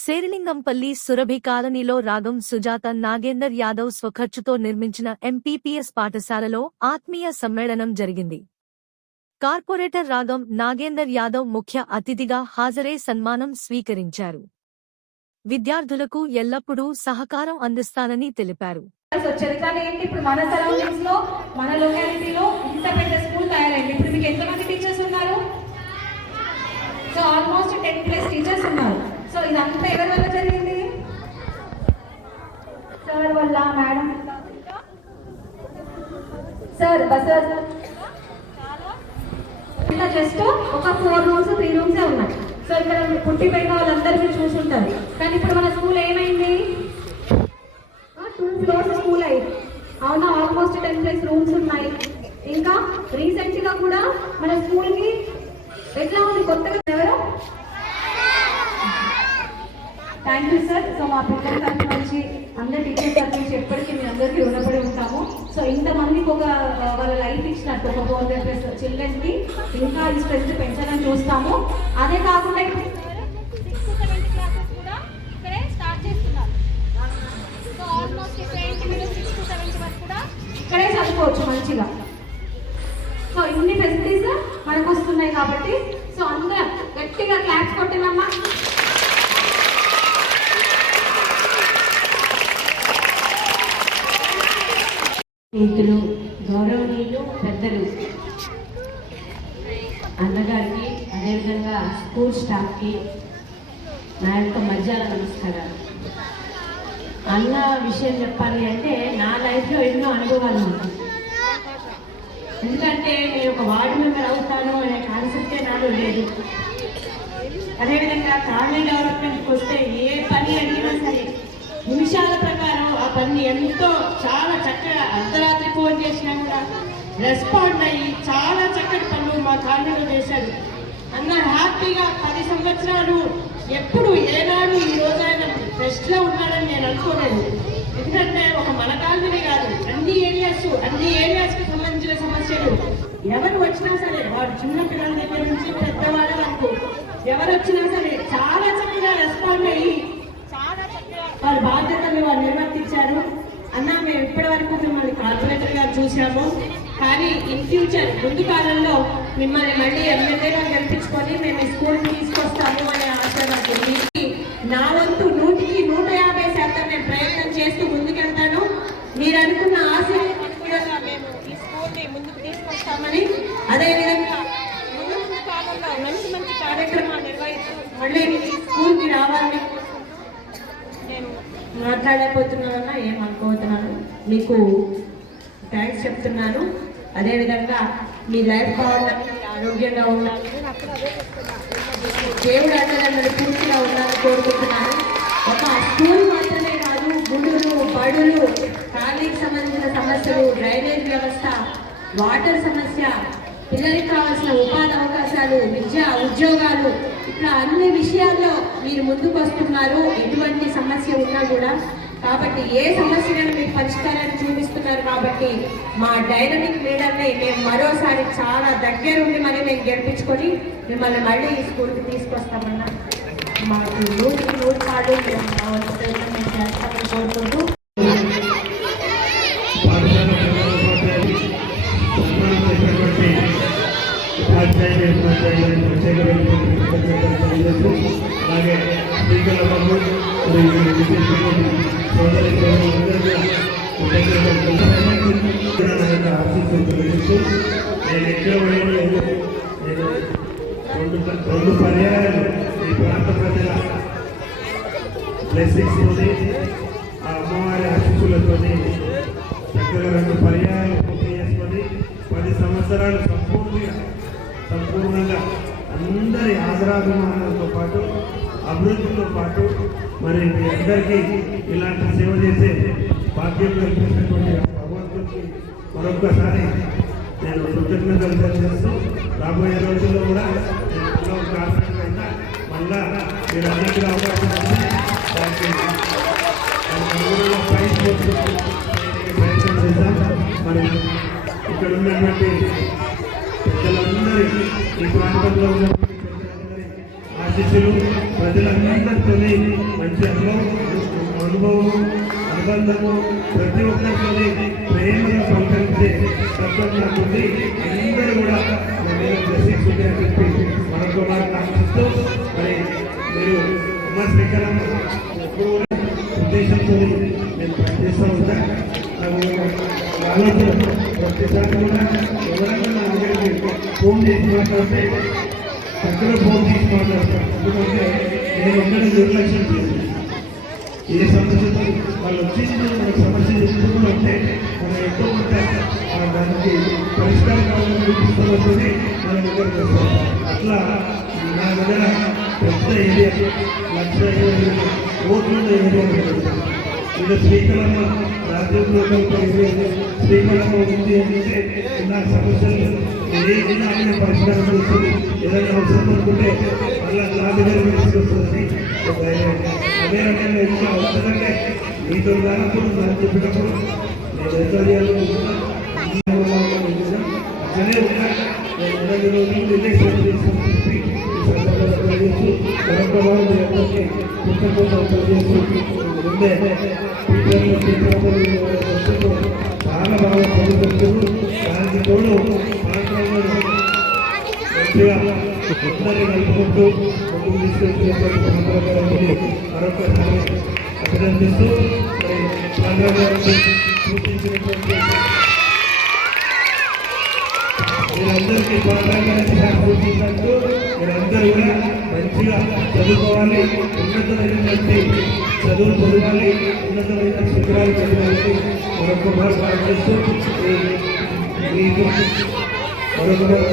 శేరిలింగంపల్లి సురభి కాలనీలో రాగం సుజాత నాగేందర్ యాదవ్ స్వఖర్చుతో నిర్మించిన ఎంపీపీఎస్ పాఠశాలలో ఆత్మీయ సమ్మేళనం జరిగింది. కార్పొరేటర్ రాగం నాగేందర్ యాదవ్ ముఖ్య అతిథిగా హాజరై సన్మానం స్వీకరించారు. విద్యార్థులకు ఎల్లప్పుడూ సహకారం అందిస్తానని తెలిపారు. ఆల్మోస్ట్ 10+ టీచర్స్ ఉన్నారు. సో ఇదంతా ఎవరి వల్ల జరిగింది? సార్ వల్ల, మేడం, సార్ బసర్ జస్ట్ ఒక 4 రూమ్స్ 3 రూమ్సే ఉన్నాయి. సో ఇక్కడ పుట్టిపోయిన వాళ్ళందరినీ చూసుంటారు. కానీ ఇప్పుడు మన స్కూల్ ఏమైంది? 2 ఫ్లోర్స్ స్కూల్ అయింది. అవునా? ఆల్మోస్ట్ 10+ రూమ్స్ ఉన్నాయి. ఇంకా రీసెంట్ గా కూడా మన స్కూల్ కి ఎట్లా ఉంది? కొత్తగా ఎవరు? Thank you sir. సో మా పిల్లల తరఫు నుంచి అందరి టీచర్స్ తరఫు నుంచి ఎప్పటికీ మీ అందరికీ రుణపడి ఉంటాము. సో ఇంతమందికి వాళ్ళ లైఫ్ ఇచ్చినట్టు ఒక 400+ చిల్డ్రన్స్కి ఇంకా ఈ స్ట్రెస్ పెంచాలని చూస్తాము. అదే కాకుండా ఇప్పుడు 6-7 క్లాసెస్ కూడా ఇక్కడే స్టార్ట్ చేస్తున్నారు. సో ఆల్మోస్ట్ 6-7 వరకు కూడా ఇక్కడే చదువుకోవచ్చు మంచిగా. సో ఇన్ని ఫెసిలిటీస్ మనకు వస్తున్నాయి కాబట్టి సో అందరం గట్టిగా క్లాప్స్ కొట్టినమ్మా. స్నేహితులు, గౌరవనీయులు, పెద్దలు, అన్నగారికి, అదేవిధంగా స్కూల్ స్టాఫ్కి నా యొక్క మధ్యాహ్న నమస్కారాలు. అన్న విషయం చెప్పాలి అంటే నా లైఫ్లో ఎన్నో అనుభవాలు ఉన్నాయి. ఎందుకంటే నేను ఒక వార్డు మెంబర్ అవుతాను అనే కాన్సెప్టే నాలో లేదు. అదేవిధంగా కాలనీ డెవలప్మెంట్కి వస్తే ఏ పని అడిగినా సరే నిమిషాల ప్రకారం ఆ పని ఎంతో చాలా చక్కగా అర్ధరాత్రి ఫోన్ చేసినా కూడా రెస్పాండ్ అయ్యి చాలా చక్కటి పనులు మా కాలనీలో చేశారు. అన్న హ్యాపీగా 10 సంవత్సరాలు ఎప్పుడు ఏనాడు ఈ రోజైనా బెస్ట్లో ఉన్నాడని నేను అనుకోలేదు. ఎందుకంటే ఒక మన కాలనీ కాదు, అన్ని ఏరియాస్కి సంబంధించిన సమస్యలు ఎవరు వచ్చినా సరే, వారు చిన్న పిల్లల దగ్గర నుంచి పెద్దవాళ్ళ వరకు ఎవరు వచ్చినా సరే చాలా చక్కగా రెస్పాండ్ అయ్యి చాలా చక్కగా వారి బాధ్యతలు వారు నిర్వర్తించారు. అన్న మేము ఇప్పటి వరకు మిమ్మల్ని కార్పొరేటర్ గా చూసాము, కానీ ఇన్ ఫ్యూచర్ ముందు కాలంలో మిమ్మల్ని మళ్ళీ ఎమ్మెల్యేగా గెలిపించుకొని మేము ఈ స్కూల్ తీసుకొస్తాము అనే ఆశ నాకు ఉంది. నా వంతు 100% నేను ప్రయత్నం చేస్తూ ముందుకెళ్తాను. మీరు అనుకున్న ఆశయంగా మేము ఈ స్కూల్ని ముందుకు తీసుకొస్తామని, అదేవిధంగా ముందు కాలంలో మంచి కార్యక్రమాలు నిర్వహిస్తూ మళ్ళీ స్కూల్కి రావాలని నేను మాట్లాడలేకపోతున్నానన్నా ఏమనుకోతున్నాను. మీకు థ్యాంక్స్ చెప్తున్నాను. అదేవిధంగా మీ లైఫ్ బాగుండాలని, ఆరోగ్యంగా ఉండాలని, దేవుడు అండదండలు పూర్తిగా ఉండాలని కోరుకుంటున్నాను. ఒక స్కూల్ మాత్రమే కాదు, గుడులు, బడులు, కాలనీకి సంబంధించిన సమస్యలు, డ్రైనేజ్ వ్యవస్థ, వాటర్ సమస్య, పిల్లలకి కావాల్సిన ఉపాధి అవకాశాలు, విద్య, ఉద్యోగాలు, ఇట్లా అన్ని విషయాల్లో మీరు ముందుకు వస్తున్నారు. ఎటువంటి సమస్య ఉన్నా కూడా కాబట్టి ఏ సమస్యలను మీరు పరిష్కారాన్ని చూపిస్తున్నారు. కాబట్టి మా డైనమిక్ లీడర్ని మేము మరోసారి చాలా దగ్గరుండి మరి మేము గెలిపించుకొని మిమ్మల్ని మళ్ళీ ఈ స్కూల్కి తీసుకొస్తామన్నా మాకు 100% మేము చేస్తామని కోరుకుంటూ అలాగే స్పీకర్ల బాబు నేను ఎక్కడ రెండు పర్యాయాలు ఈ ప్రాంత ప్రజల బ్లెస్సింగ్స్ తోని, ఆ అమ్మవారి ఆశీస్సులతో చక్కగా 2 పర్యాయాలు పూర్తి చేసుకొని 10 సంవత్సరాలు సంపూర్ణంగా అందరి ఆదరాభిమానాలతో పాటు అభివృద్ధితో పాటు మరి మీ అందరికీ ఇలాంటి సేవ చేసే భాగ్యం కల్పించినటువంటి భగవంతుడికి మరొక్కసారి నేను కృతజ్ఞతలు తెలియజేస్తూ రాబోయే రోజుల్లో కూడా నేను కార్పొరేటర్ అయినా మళ్ళా మీరు అందరికీ అవకాశం దానికి ప్రైజ్ ప్రయత్నం చేద్దాం. మరి ఇక్కడ ఉన్నటువంటి పెద్దలందరి ఈ ప్రాంతంలో ఉన్నటువంటి పెద్దలందరి శిష్యులు ప్రజలందరితో మంచి అనుభవం అనుబంధము ప్రతి ఒక్కరితో ప్రేమగా పలకరించే తత్వం నాకుంది. అందరూ కూడా బ్లెస్సింగ్స్ ఉంటాయని చెప్పి మనకు ఆశిస్తూ మరి మీరు ఉమా శ్రీకరణ ఎప్పుడు ఉద్దేశంతో నేను పనిచేస్తూ ఉంటా. ఆలోచన ప్రతిసారి కూడా ఎవరైనా నా దగ్గరికి ఫోన్ చేసి మాట్లాడితే చక్కగా ఫోన్ చేసి మాట్లాడతాను. ఎందుకంటే నేను ఎక్కడ నిర్లక్ష్యం చేసి ఏ సమస్యతో వాళ్ళు వచ్చేసి మనకు సమస్య చెప్తూ ఉంటే మనం ఎంతో ఉంటే దానికి పరిష్కారం కావాలని చూపిస్తున్నది మన దగ్గరకు వస్తాం. అట్లా నా దగ్గర పెద్ద ఏరియా 1,50,000 ఓట్లున్న ఏరియా ఇది శ్రీకళమ్మ రాజ్యంలో శ్రీకళమ్మ ఉంది అంటే నా సమస్యలు ఏదైనా ఆయన పరిష్కారం చేస్తుంది. ఏదైనా అవసరం అనుకుంటే మళ్ళీ నా దగ్గర తీసుకొస్తుంది. అదే రకంగా ఇంకా అవసరంగా మీతో దానిప్పుడు నాకు చెప్పినప్పుడు నేను ఎదుర్కొయ్యాలో అట్లనే ఉన్నా. నేను 2 రోజులు రిలేషన్ చేసుకుని చెప్పి ముందే చాలా బాగా పనిచేస్తున్నారు. దానికి తోడు మంచిగా అందరినీ కలుపుకుంటూ ముందుకు తీసుకెళ్తున్నటువంటి మరొకసారి అభినందిస్తూ సూచించినటువంటి మీరందరికీ సూచించినట్టు మీరందరూ కూడా మంచిగా చదువుకోవాలి, ఉన్నతమైనటువంటి చదువులు చదవాలి, ఉన్నతమైన శిఖరాలు చదవాలి. మరొక భాష మరొక భాష